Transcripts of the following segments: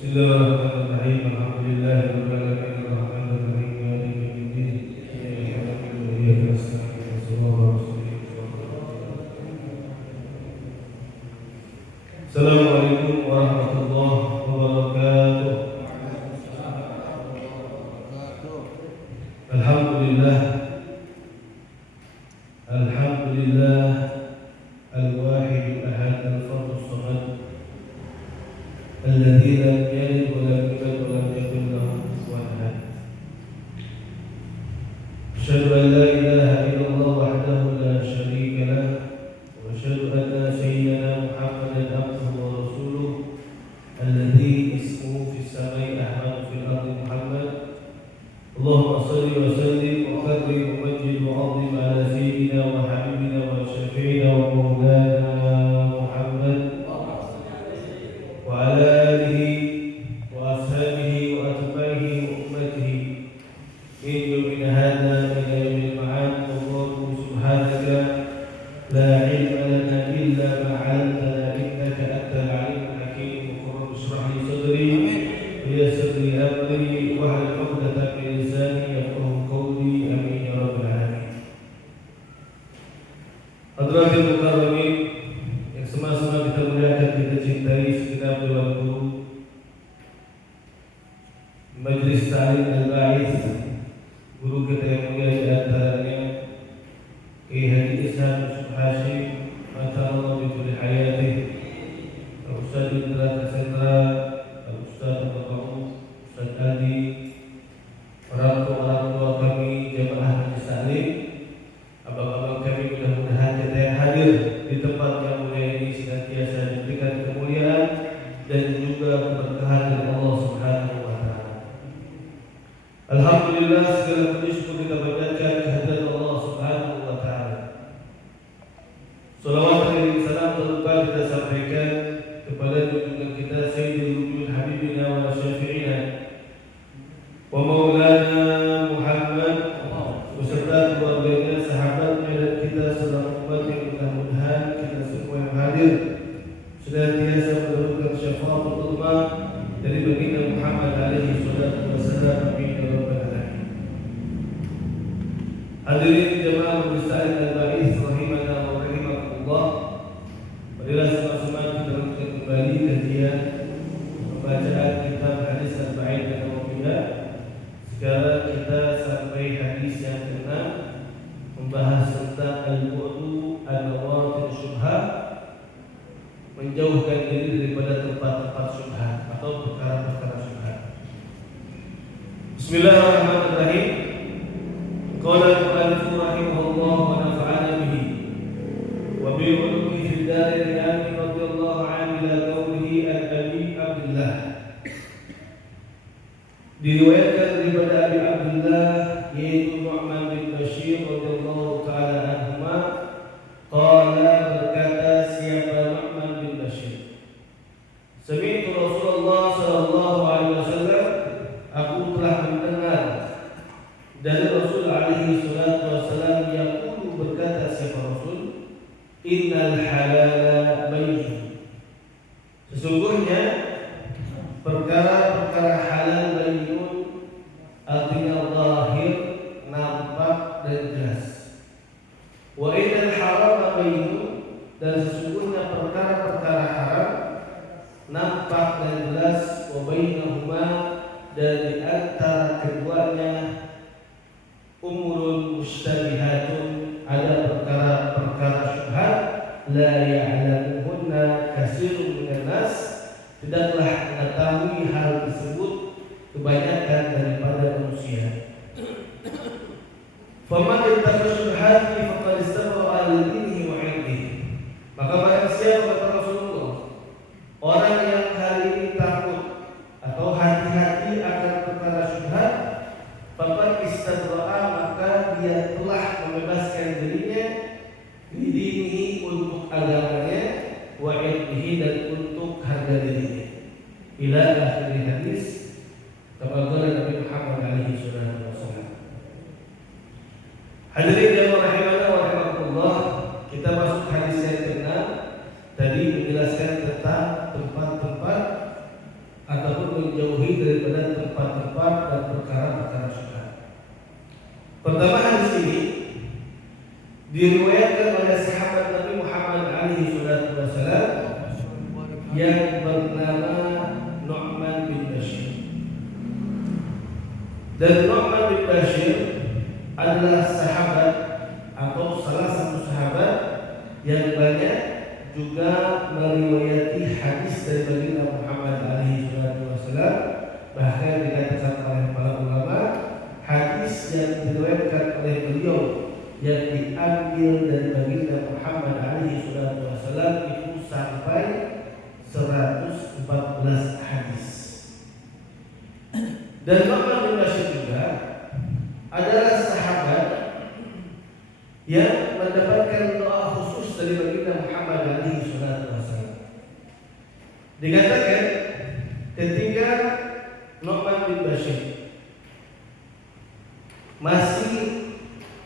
Bismillahirrahmanirrahim. Alhamdulillahirabbil alamin arrahmanir rahim maliki yaumiddin. Iyyaka na'budu wa iyyaka nasta'in ihdinas Assalamualaikum warahmatullahi wabarakatuh. Alhamdulillah. Alhamdulillah al-wahid al-ahad al-fard as-samad alladzi lam yalid wa lam yulad wa lam yakul lahu kufuwan ahad. Asyhadu an la ilaha illallah wahdahu la syarika lah wa asyhadu anna sayyidana Muhammadan abduhu wa rasuluh alladzi ismuhu fis samai ahmadu fil ardi Muhammad. Allahumma shalli wa sallim wa karrim wa majjid wa 'azzim ala sayyidina wa habibina wa syafi'ina wa maulana Muhammad wa ala alihi wa ashabihi wa atba'ihi wa ummatihi min yawmin hadha ila yawmil ma'ad. Allahumma subhanaka la ilma lana illa ma 'allamtana innaka antal 'alimul hakim. Rabbi shrah li sadri wa yassir li amri wahlul 'uqdatam min lisani yafqahu qawli. Amin ya rabbal alamin. Hadratil mukarramin yang sama-sama kita muliakan, kita cintai segenap dewan guru Majelis Ta'lim Al-Ba'its, guru kita yang mulia di antaranya Kiai Haji Ihsan Yusuf Hashim, Masyaallah bi kulli hayatih, Ustaz Indra Kasentra, Ustaz Bapak Ustaz Adi, orang tua kami jamaah Majelis Ta'lim, abang-abang kami, mudah-mudahan kita yang hadir di tempat yang mulia ini senantiasa diberikan kemuliaan dan juga keberkahan dari Allah Subhanahu wa taala. Alhamdulillah, segala puji syukur kita panjatkan kehadirat Allah Subhanahu wa taala. Salawat dan salam terlupa kita sampaikan kepada junjungan kita Sayyidul Wujud Habibina wa Syafi'ina wa Maulana Muhammad beserta keluarganya, sahabatnya, dan kita seluruh umat yang mudah-mudahan kita semua yang hadir senantiasa mendapatkan syafaatul uzma dari baginda Muhammad alaihi salatu wassalam. Amin ya rabbal alamin. Hadirin jemaah Majelis Ta'lim Al-Ba'its rahimana wa rahimakumullah. Marilah sama-sama kita lanjutkan kembali kajian pembacaan kitab hadis Arba'in An-Nawawiyah. Sekarang kita sampai hadis yang ke-6, membahas tentang al-bu'du an-nawatir syubhat, menjauhkan diri daripada tempat-tempat syubhat atau perkara-perkara syubhat. Bismillahirrahmanirrahim. Qala al-mu'allif rahimahullah wa nafa'ana bihi wa bi ulumihi fid darin. Amin radhiyallahu anhu ila qawlihi al-abi Abdullah. Diriwayatkan daripada Abi Abdullah yaitu Nu'man bin Bashir radhiyallahu taala anhuma, qala, berkata siapa Nu'man bin Bashir, sami'tu Rasulullah sallallahu alaihi wasallam, aku telah mendengar dari Rasul alaihi salatu wasallam, yaqulu, berkata siapa Rasul, innal halala bayyin, sesungguhnya perkara-perkara halal bayyinun, artinya zahir, nampak dan jelas. Wa innal harama bayyinun, dan sesungguhnya perkara-perkara haram nampak dan jelas. Wa bainahuma, dan di antara keduanya umurun mushtabihatun, ada perkara-perkara syubhat, la ya'lamuhunna katsirun minan nas, tidaklah mengetahui hal tersebut kebanyakan daripada manusia. Faman ittaqa syubhati faqad istabra'a li-dinihi wa 'irdihi, maka barang siapa, kata Rasulullah, orang yang hari ini takut atau hati-hati akan perkara syubhat, faqad istabra'a, maka dia telah membebaskan dirinya, li-dinihi, untuk agamanya, wa 'irdihi, dan untuk harga dirinya. Ila akhir hadis, kata Nabi Muhammad alaihi salatu wasallam. Hadirin jemaah rahimana wa rahimakumullah, kita masuk hadis yang ke-6. Tadi menjelaskan tentang tempat-tempat ataupun diriwayatkan oleh sahabat Nabi Muhammad alaihi salatu wasallam yang bernama Nu'man bin Bashir. Dan Nu'man bin Bashir adalah sahabat atau salah satu sahabat yang banyak juga meriwayati hadis dari baginda Muhammad alaihi wasallam. Bahkan dikatakan oleh para ulama, hadis yang diriwayatkan oleh beliau yang diambil dari baginda Muhammad alaihi wasallam itu sampai 114 hadis. Dan Nu'man bin Bashir juga adalah sahabat yang mendapatkan doa khusus dari baginda Muhammad alaihi wasallam. Dikatakan ketika Nu'man bin Bashir masih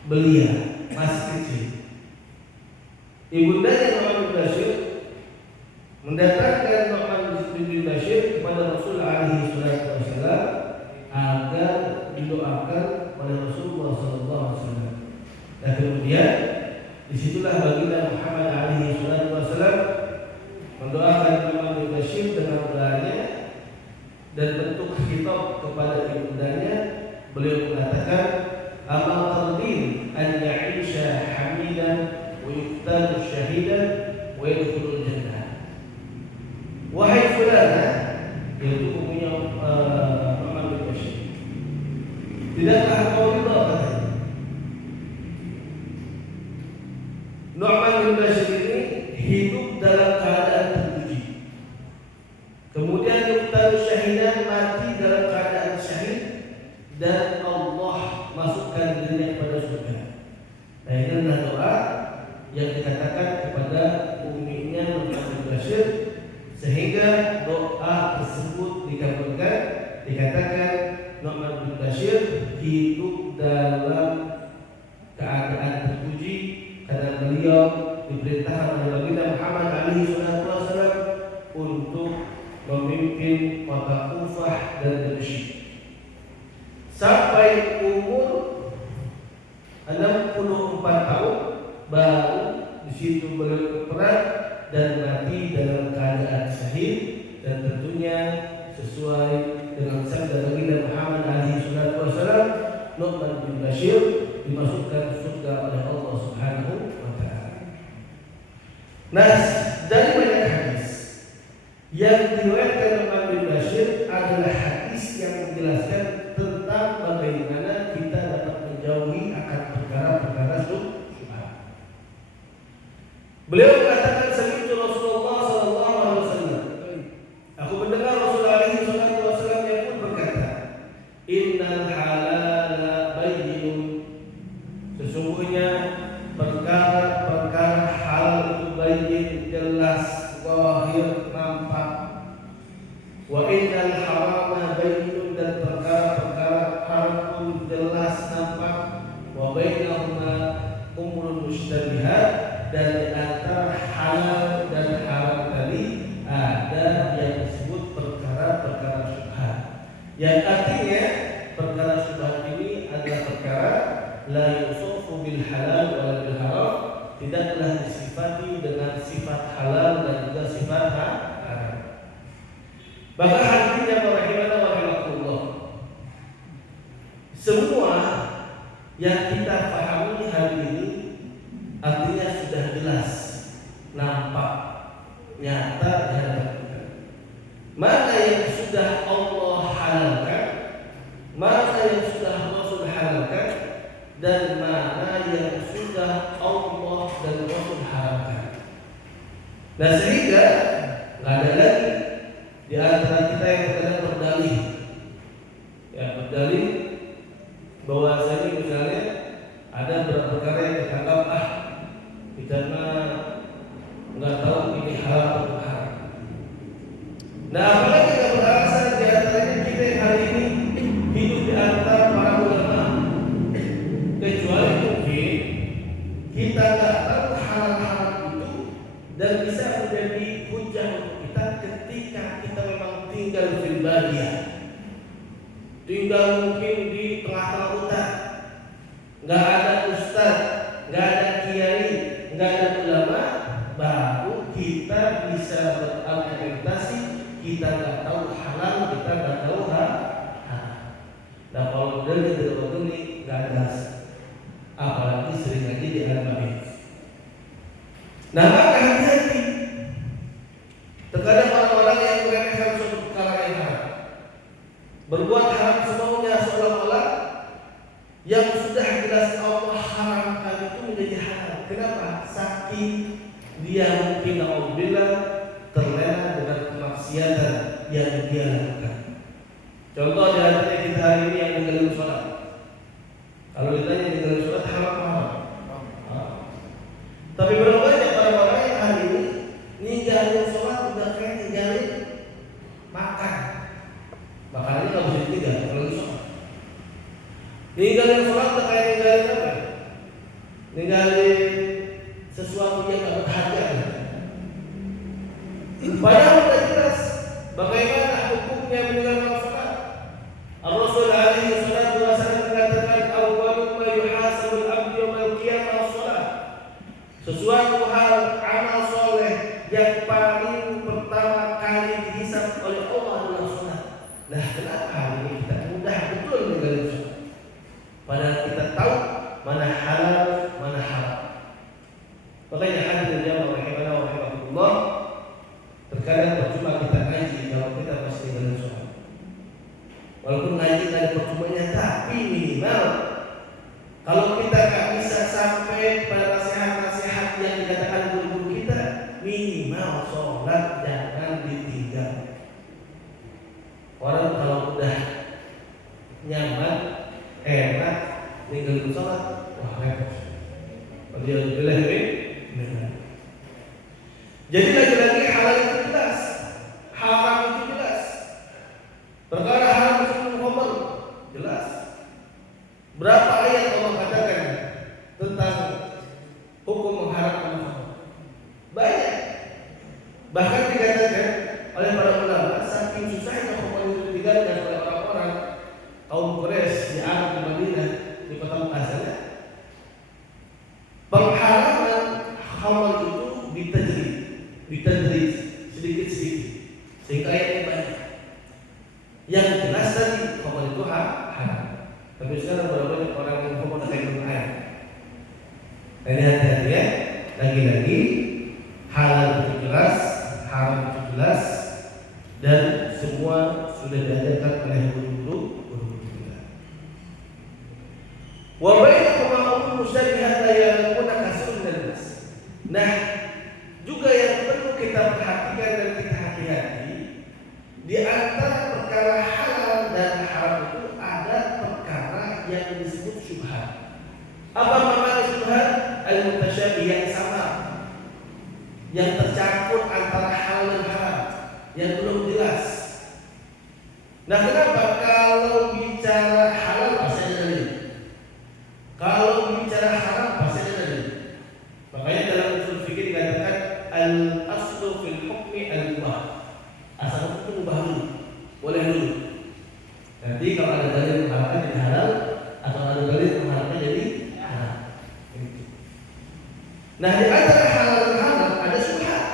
belia, masih kecil, ibundanya Nu'man bin Bashir mendatangkan Nu'man bin Bashir kepada Rasul alaihi wasallam agar didoakan oleh Rasulullah sallallahu alaihi wasallam. Dan kemudian disitulah baginda Muhammad alaihi wasallam mendoakan Nu'man bin Bashir dengan doanya dan bentuk khitab kepada ibundanya. Beliau mengatakan, "Amal tardin an ya'isha hamidan wa yuqtalu syahidan wa yadkhulul jannah." Wahai fulana, yaitu umumnya Nu'man bin Bashir, tidakkah kau ridha katanya? Nu'man bin Bashir ini hidup dalam keadaan terpuji, kemudian yuqtalu syahidan, mati dalam keadaan syahid, dan Allah masukkan dirinya kepada surga. Nah, ini adalah doa yang dikatakan kepada umminya Nu'man bin Bashir, sehingga doa tersebut dikabulkan. Dikatakan Nu'man bin Bashir hidup dalam keadaan terpuji karena beliau diperintahkan oleh baginda Muhammad alaihi wasallam untuk memimpin kota Kufah dan Damsyik sampai umur 64 tahun. Baru di situ beliau berperang dan mati dalam keadaan syahid, dan tentunya sesuai dengan sabda baginda Muhammad alaihi wasallam, Nu'man bin Bashir dimasukkan surga oleh Allah Subhanahu wa taala. Nah, dari banyak hadis yang diriwayatkan Nu'man bin Bashir adalah hadis yang menjelaskan tentang bagaimana kita dapat menjauhi akan perkara-perkara syubhat. Beliau mengatakan, sami'tu Rasulullah sallallahu alaihi wasallam, aku mendengar Rasulullah alaihi wasallam yang pun berkata, innal halala bayyinun, sesungguhnya perkara-perkara halal itu bayyin, jelas, zahir, nampak. Wa innal harama bayyinun, dan perkara-perkara haram pun jelas, nampak. Wa bainahuma umurun mushtabihat, dan di antara halal dan haram tadi ada yang disebut perkara-perkara syubhat, yang artinya perkara syubhat ini adalah perkara la yusufu bil halal wal bil haram, tidaklah disifati dengan sifat halal dan juga sifat haram. Maka hadirin rahimana wa rahimakumullah, semua yang kita pahami hari ini artinya sudah jelas, nampak, nyata di hadapan kita. Mana yang sudah Allah halalkan, mana yang sudah Rasul halalkan, dan mana yang sudah Allah dan Rasul haramkan. Nah, sehingga nggak ada lagi di antara kita yang terkadang berdalih, berdalih bahwasanya misalnya ada beberapa perkara yang dianggap kita nggak tahu ini halal atau haram. Nah, apalagi kita beralasan di antaranya kita yang hari ini hidup di antara para ulama, kecuali mungkin kita nggak tahu halal-haram itu dan bisa menjadi hujah untuk kita ketika kita memang tinggal di badiyah, tinggal mungkin di tengah-tengah hutan, nggak ada ustaz, nggak ada kiai nggak ada ulama, baru kita bisa berargumentasi. Kita nggak tahu halal, kita nggak tahu haram. Nah kalau dari ini nggak ada hasil. Apalagi sering aja di alam. Nah maka hati-hati. Terkadang orang-orang yang meremehkan suatu perkara yang haram, berbuat haram semaunya, seolah-olah yang sudah jelas Allah haramkan itu menjadi halal. Kenapa? Saking dia mungkin alhamdulillah terlena dengan kemaksiatan yang dia lakukan. Contoh di antara kita hari ini yang meninggalkan sholat. Kalau ditanya meninggalkan sholat haram. Tapi berapa banyak orang-orang yang hari ini ninggalin sholat udah kayak ninggalin makan. Makanannya nggak bisa ditinggal kalau lagi sholat. Ninggalin sholat udah kayak ninggalin apa? Ninggalin sesuatu yang nggak berharga. Padahal sudah jelas bagaimana hukumnya meninggalkan sholat. Rasul alaihi salatu wasallam mengatakan awwalu ma yuhasabul abdu yaumil qiyamah as-shalah. Sesuatu hal amal soleh yang paling pertama kali dihisab oleh Allah adalah sholat. Nah kenapa hari ini kita mudah betul meninggalkan sholat? Padahal kita tahu mana halal, mana haram. Makanya hadirin jamaah rahimahullah, terkadang percuma kita ngaji kalau kita masih meninggalkan sholat. Walaupun ngaji nggak ada percumanya, tapi minimal kalau kita nggak bisa sampai pada nasihat-nasihat yang dikatakan guru-guru kita, minimal sholat jangan ditinggal. Orang kalau udah nyaman, enak, tinggal sholat, wah repot. Jadi lagi-lagi halal itu jelas, haram itu jelas. Perkara haram itu khamr jelas. Berapa ayat Allah katakan tentang hukum mengharamkan khamr? Banyak. Bahkan dikatakan oleh para ulama saking susahnya khamr itu ditinggalkan oleh orang-orang kaum Quraisy di Arab, di Madinah, di kota Mekah sana. Pengharaman khamr itu ditadrij sedikit-sedikit sehingga ayatnya banyak. Yang jelas tadi khamr itu haram. Tapi sekarang berapa orang yang khamr kayak ayat. Ini hati-hati ya. Lagi-lagi halal itu jelas, haram itu jelas, dan semua sudah diajarkan oleh guru-guru kita. Wa bainahuma umurun mushtabihat la yakuna kasrun nas. Nah, juga yang perlu kita perhatikan dan kita hati-hati di antara perkara halal dan haram itu ada perkara yang disebut syubhat. Apa makna syubhat? Al-mutasyabih, yang sama, yang tercampur antara halal dan haram, yang belum jelas. Nah, kenapa kalau bicara halal pasti ada dalil, kalau bicara haram pasti ada dalil. Makanya dalam usul fikih dikatakan al-aslu fil hukmi al-mubah. Asal hukum mubah dulu, boleh dulu. Nanti kalau ada dalil mengharamkan jadi halal, atau ada dalil mengharamkan jadi haram. Nah, di antara halal dan haram ada syubhat.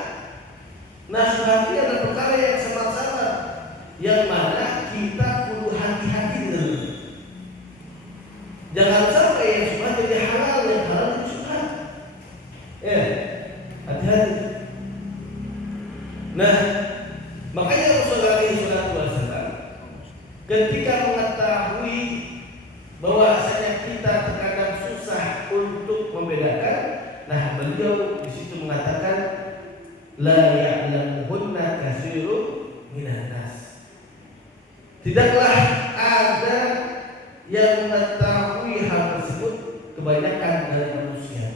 Nah, syubhat ini adalah perkara yang samar-samar, yang mana kita perlu hati-hati dulu. Jangan sampai yang syubhat jadi halal, yang halal jadi syubhat. Ya, hati-hati. Nah, makanya Rasulullah SAW ketika mengetahui bahwasanya kita terkadang susah untuk membedakan, nah beliau di situ mengatakan la ya'lamuhunna katsirun minan nas. Tidaklah ada yang mengetahui hal tersebut kebanyakan dari manusia.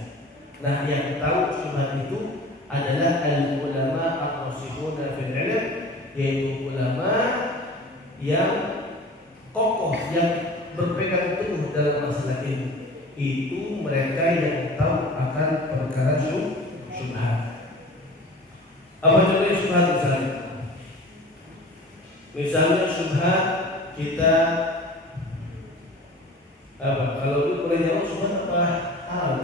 Nah, yang tahu syubhat itu adalah al-ulama ar-rasikhuna fil ilm, yaitu ulama yang kokoh, yang berpegang teguh dalam masalah ini. Itu mereka yang tahu akan perkara syubhat. Apa contohnya syubhat misalnya? Misalnya syubhat kita apa? Kalau itu boleh jawab syubhat apa? Halal.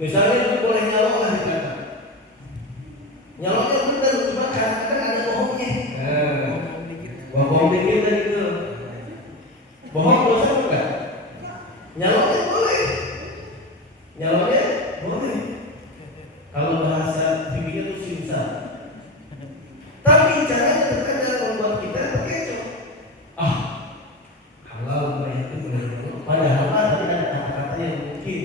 Misalnya itu boleh nyalok lah di belakang. Nyaloknya benar, cuma kadang-kadang ada bohongnya. Bohong dikit tadi itu. Bohong dosa bukan? Nyaloknya boleh. Nyaloknya boleh. Kalau bahasa fikihnya itu simsa. Tapi caranya terkadang membuat kita terkecoh. Halal itu benar. Padahal ada kata-kata yang mungkin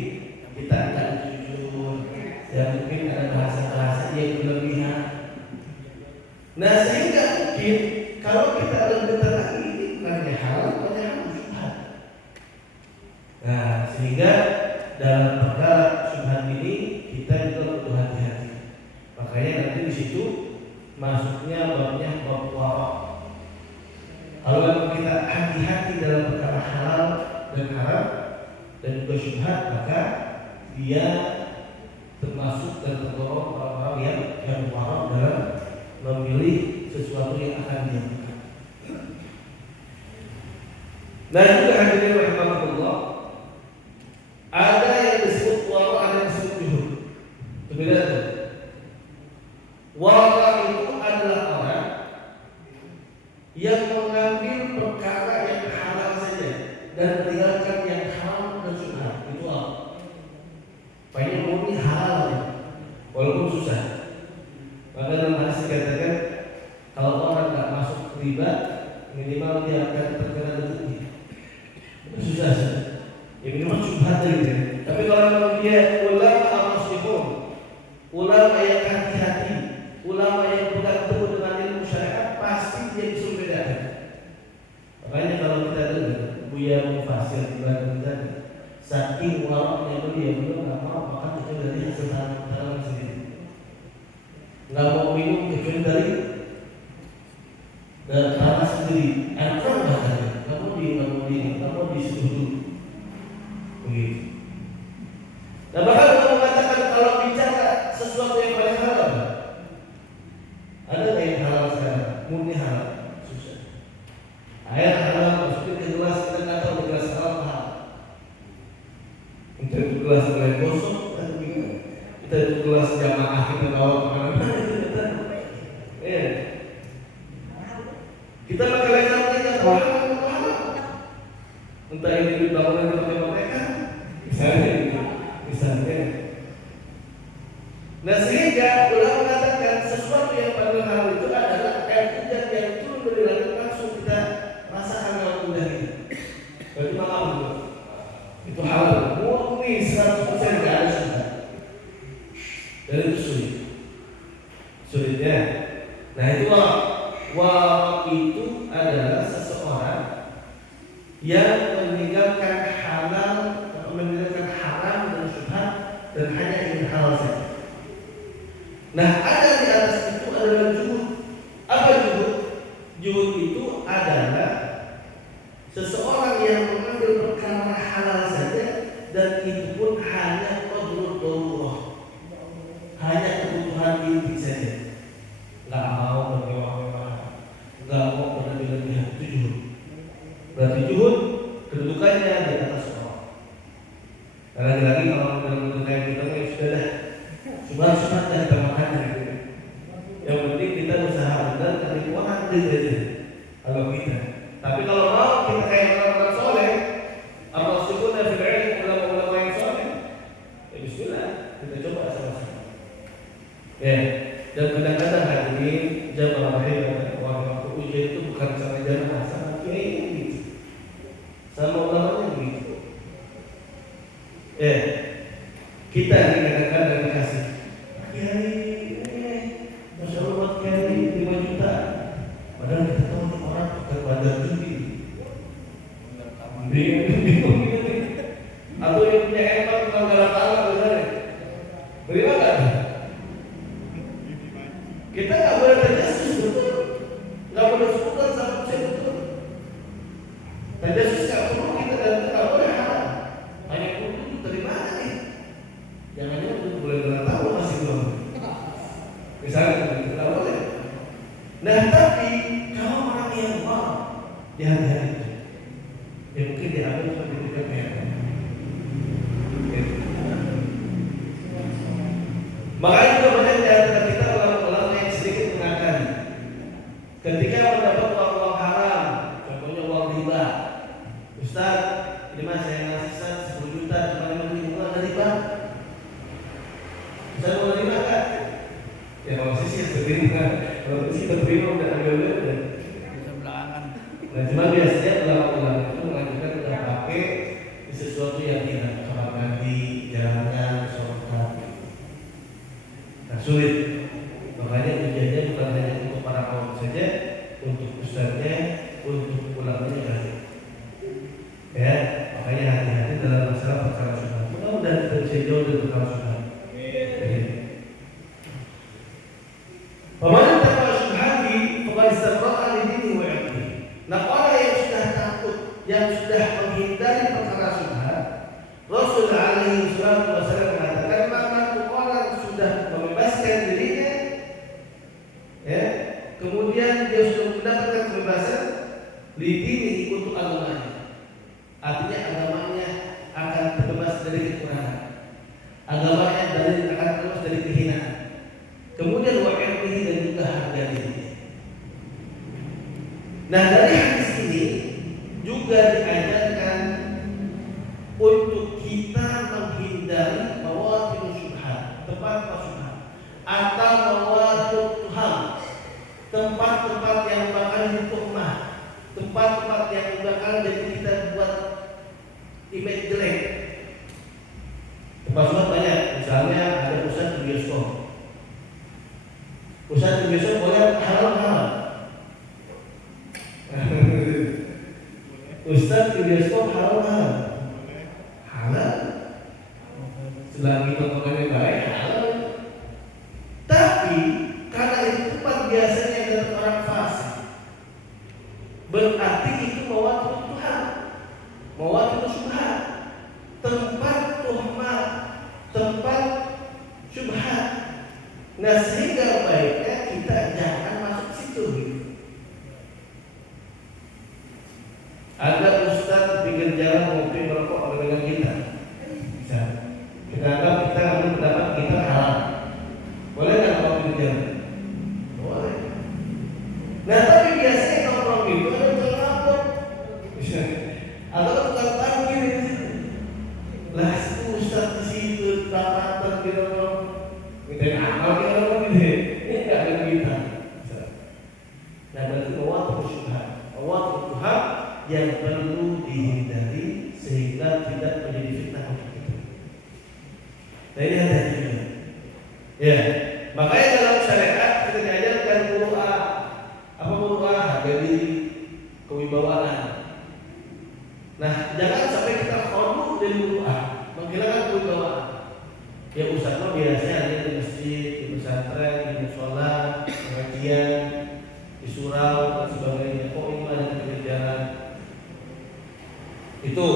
kita tidak jujur, yang mungkin ada bahasa-bahasa yang berlebihan. Nah sehingga mungkin kalau kita berbentar lagi ini bukannya halal, bukannya haram syubhat. Nah sehingga dalam perkara syubhat ini kita juga perlu hati-hati. Makanya nanti di situ masuknya babnya bab warok. Kalau memang kita hati-hati dalam perkara halal dan haram dan juga syubhat, maka dia termasuk dan tergolong orang-orang yang warok dalam memilih sesuatu yang akan dia lakukan. Nah juga hadirin rahimakumullah, ada yang disebut warok, ada yang disebut juhud. Berbeda tuh. Warok itu adalah orang yang mengambil perkara yang halal saja dan meninggalkan yang haram dan syubhat. Itu apa? Banyak murni halal ya, walaupun susah. Maka dalam hadis dikatakan kalau orang tak masuk riba, minimal dia akan terkena dengki. Itu susah sih. Ya minimal syubhat gitu. Tapi kalau memang dia ulama al-muslimun, ulama yang hati-hati, ulama yang pegang teguh dengan ilmu syariat, pasti dia bisa membedakan. Makanya kalau kita dengar Buya Mufasir di Bandung tadi, saking waraknya beliau nggak mau makan kecuali dari hasil tanaman sendiri, nggak mau minum kecuali dari tanah sendiri, air keran bahkan nggak mau disuruh dulu, begitu. Nah bahkan kita mengatakan kalau bicara sesuatu yang paling halal, ada nggak yang halal sekarang? Murni halal, susah. Air halal, maksudnya ke gelas, kita nggak tahu di gelas halal apa. Kita itu gelas mulai gosok, kita itu gelas jamaah kita bawa kemana-mana. Kita pakai legal kita tahu entah ini di bangunan atau mereka, misalnya. Nah sehingga ulama mengatakan sesuatu yang paling halal itu adalah air hujan yang turun dari langit langsung kita rasakan dalam tubuh kita. Berarti malam itu halal, murni 100% tidak ada syubhat. Dan itu sulitnya. Nah itu warok itu adalah seseorang yang meninggalkan halal, meninggalkan haram dan syubhat dan hanya ingin halal saja. Nah ada di atas itu adalah juhud. Apa juhud? Juhud itu adalah seseorang yang mengambil perkara halal saja dan itu pun hanya qadrul darurah, hanya kebutuhan inti saja. Nggak mau bermewah-mewah, nggak mau berlebih-lebihan. Itu juhud. Berarti juhud kedudukannya di atas orang. Lagi-lagi kalau dalam bentuk kayak kita ya sudah dah, cuma dan kita makan gitu. Yang penting kita usaha benar cari uang aja kalau kita. Tapi kalau mau kita kayak orang-orang soleh, ar-rasuluna fil ilm, ulama-ulama yang soleh, ya bismillah kita coba sama-sama. Ya, dan kadang-kadang hadirin jamaah rahimah waktu ujian itu bukan sama jamaah, sama kiai gitu, sama ulamanya begitu. Kita ini kadang-kadang dikasih kiai, masya Allah buat kiai 5 juta, padahal kita tahu orang pakai badar judi, bingung atau yang punya empat tukang garap tanah misalnya, beriman nggak? Kita nggak boleh terjasus, betul, nggak boleh sebutan sama saya, betul. Terjasus nggak perlu kita dan nggak boleh haram, hanya perlu dari mana nih? Jangan-jangan itu boleh tahu masih belum. Misalnya tidak boleh. Nah tapi kalau orang yang mau hati-hati, ya mungkin diambil seperti itu kan ya. Makanya juga banyak di antara kita ulama-ulama yang sedikit mengakali ketika mendapat uang haram, contohnya uang riba. Ustaz, ini mas saya ngasih 10 juta cuma 5 ribu, ada riba. Ustaz mau riba kan? Ya kalau sih terima, kalau sih terima udah ambil udah. Bisa belakangan. Nah cuma biasanya ulama-ulama itu mengajukan udah pakai sesuatu yang tidak kamar mandi, jalangan, sholat. Nah sulit. Makanya ujiannya bukan hanya untuk para kaum saja, untuk ustaznya, untuk ulamanya. Ya, makanya hati-hati dalam masalah perkara syubhat. Mudah-mudahan kita bisa jauh dari perkara syubhat. Pemain takwa syubhati, pemain istiqra'a li dini wa ilmi. Nah, orang yang sudah takut, yang sudah menghindari perkara syubhat, Rasul alaihi wasallam mengatakan, maka orang sudah membebaskan dirinya, ya, kemudian dia sudah mendapatkan kebebasan li dini untuk agamanya. Artinya agamanya akan terbebas dari kekurangan, agamanya akan terbebas dari kehinaan. Kemudian wa ilmihi dan juga harga dirinya. Nah dari hadis ini juga diajarkan untuk kita menghindari mawadhi'us syubhat, tempat syubhat, atau mawadhi'ut tuham, tempat-tempat yang bakal dituhmah, tempat-tempat yang bakal jadi kita buat image jelek. Tempat syubhat banyak, misalnya ada pusat di bioskop. Pusat di bioskop boleh halal. Ustaz di bioskop halal. Selagi tontonannya baik halal. Tapi karena itu tempat biasanya dari orang fasik, berarti itu mawadhi'ut tuham, mawadhi'us syubhat, tempat tuhmat, tempat syubhat. Nah sehingga baiknya kita jangan masuk situ. Ada ustaz pinggir jalan ngopi merokok dengan kita, bisa kita anggap kita ambil pendapat kita halal. Boleh nggak kalau pinggir jalan? Boleh. Nah tapi biasanya nongkrong itu ada tukang ngabur, atau tukang parkir di situ. Lah ustaz di situ tapatan di nongkrong, minta amal di nongkrong ini nggak ada kita. Nah berarti mawadhi'us syubhat, mawadhi'ut tuham yang perlu dihindari sehingga tidak menjadi fitnah untuk kita. Nah ini hati-hati juga. Ya, makanya dalam syariat kita diajarkan muru'ah. Apa muru'ah? Harga diri, kewibawaan. Nah, jangan sampai kita khudu dari muru'ah, menghilangkan kewibawaan. Ya ustaz mah biasanya ada di masjid, di pesantren, di mushola, pengajian, di surau dan sebagainya. Kok ini ada di pinggir jalan? Itu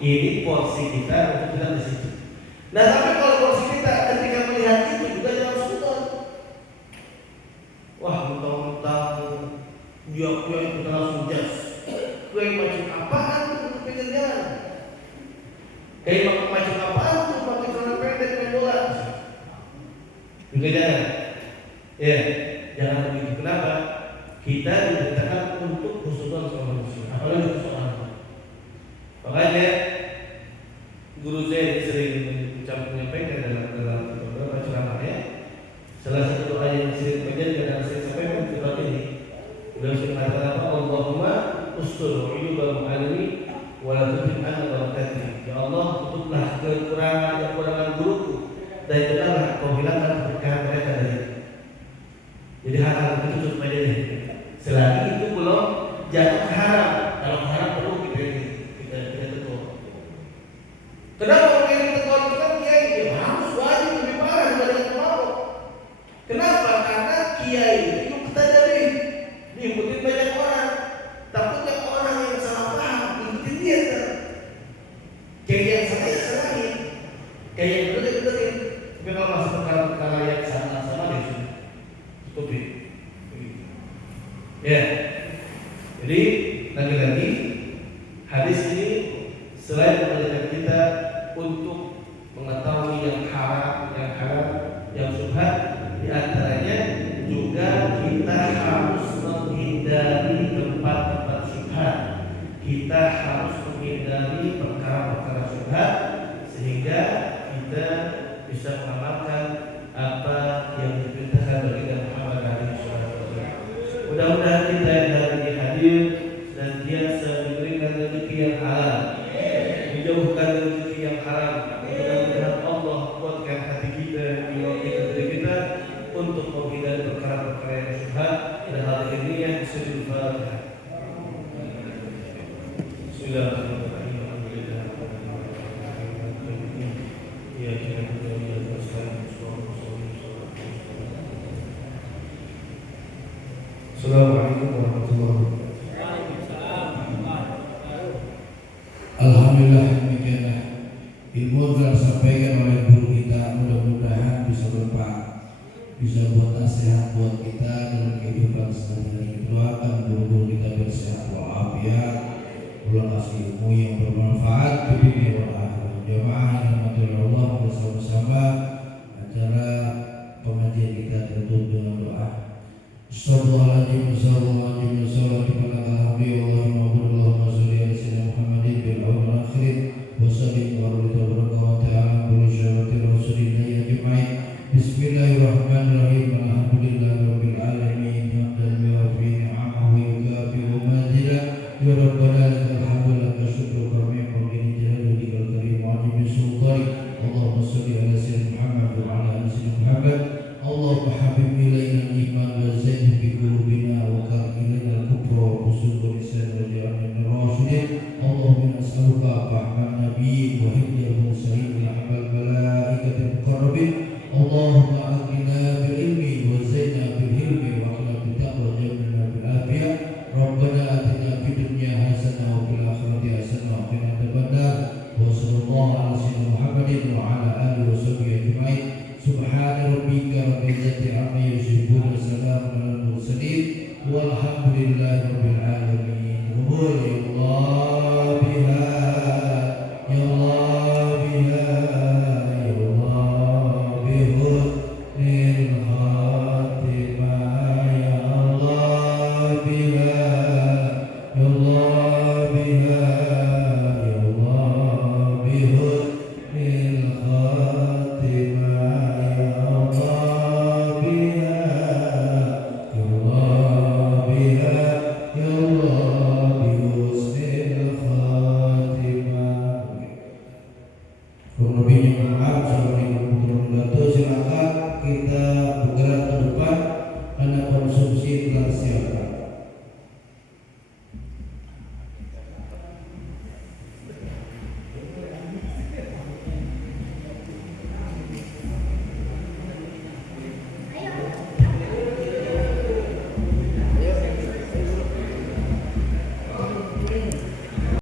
ini porsi kita untuk kita di situ. Nah tapi kalau porsi kita ketika melihat itu juga jangan sudut. Wah mentang-mentang dia itu langsung jas. Gue macam apaan tuh untuk pinggir jalan? Kayak macam apaan tuh pakai celana pendek main bola? Juga jangan. Ya jangan begitu. Kenapa? Kita diberitakan untuk husnuzon sama manusia, apalagi soal. Makanya guru saya sering menyampaikan dalam beberapa ceramahnya, salah satu doa yang sering menjadi saya sampaikan seperti ini. Beliau sering mengatakan apa? Allahumma ustur uyuba mu'allimi wa la tutib anna barakati. Ya Allah, tutuplah kekurangan guruku dan janganlah kau hilangkan keberkahan mereka dari. Jadi hal-hal itu tutup aja deh. Selagi itu belum jatuh ke haram. Kalau haram perlu kita tegur. Kenapa kita tegur? Itu kan kiai dia harus wajib lebih parah daripada pemabuk. Kenapa? Karena kiai itu kita jadi diikuti banyak orang. Takutnya orang yang salah paham ikutin dia kan. Kiai yang salah ya salahin, kiai yang betul-betul. Tapi kalau masih perkara-perkara yang sama-sama dia sudah tutupi. Ya, jadi lagi-lagi hadis ini selain mengajarkan kita untuk mengetahui yang haram, yang halal, yang syubhat. Di antaranya juga kita harus menghindari tempat-tempat syubhat. Kita harus menghindari perkara-perkara syubhat sehingga kita bisa mengamalkan apa yang diperintahkan oleh Nabi Muhammad SAW. Mudah-mudahan kita yang hari ini hadir senantiasa diberikan rezeki yang halal, dijauhkan rezeki yang haram. Mudah-mudahan Allah kuatkan hati kita, menguatkan diri kita untuk menghindari perkara-perkara yang syubhat. Dan hal ini yang disebut Fatihah. Bismillahirrahmanirrahim. Assalamualaikum warahmatullahi wabarakatuh. Alhamdulillah, demikianlah ilmu telah disampaikan oleh guru kita. Mudah-mudahan bisa bermanfaat, bisa buat nasihat buat kita dalam kehidupan sehari-hari. Kita doakan guru-guru kita bersehat walafiat, Allah kasih ilmu yang bermanfaat di dunia wal akhirat. Jamaah yang dirahmati Allah, bersama-sama acara pengajian kita ditutup dengan doa. Assalamualaikum warahmatullahi wabarakatuh. Bismillahirrahmanirrahim. Alhamdulillahirabbil alamin. Hamdan yuwafi ni'amahu wa yukafi'u mazidah. Ya Rabbana lakal hamdu laka syukru kami qawlini jalalu dikal karim wa'ajib sultani. Allahumma salli ala sayyidina Muhammad wa ala ali sayyidina Muhammad. Allahumma habib ilayna al-iman wa zayyid fi qulubina wa kar ilayna al-kufra wa fusuq wa isyan wa ja'alna min ar-rasyidin. Allahumma nas'aluka fahman nabiyyin wa hifdzal mursalin wa amal malaikatil muqarrabin. Allahumma aghnina bil ilmi wa zayyidna bil hilmi wa qina bit taqwa wa jannibna bil afiyah. Rabbana atina fid dunya hasanah wa fil akhirati hasanah wa qina adzabannar. Wa sallallahu ala sayyidina Muhammadin wa ala alihi wa sahbihi ajma'in. Subhana rabbika rabbil izzati amma yasifun wa salamun alal mursalin walhamdulillahi rabbil alamin. Allah biha ya Allah biha ya Allah bihusnil khatimah ya Allah biha ya Allah biha ya Allah bihusnil khatimah. Kurang lebihnya mohon maaf.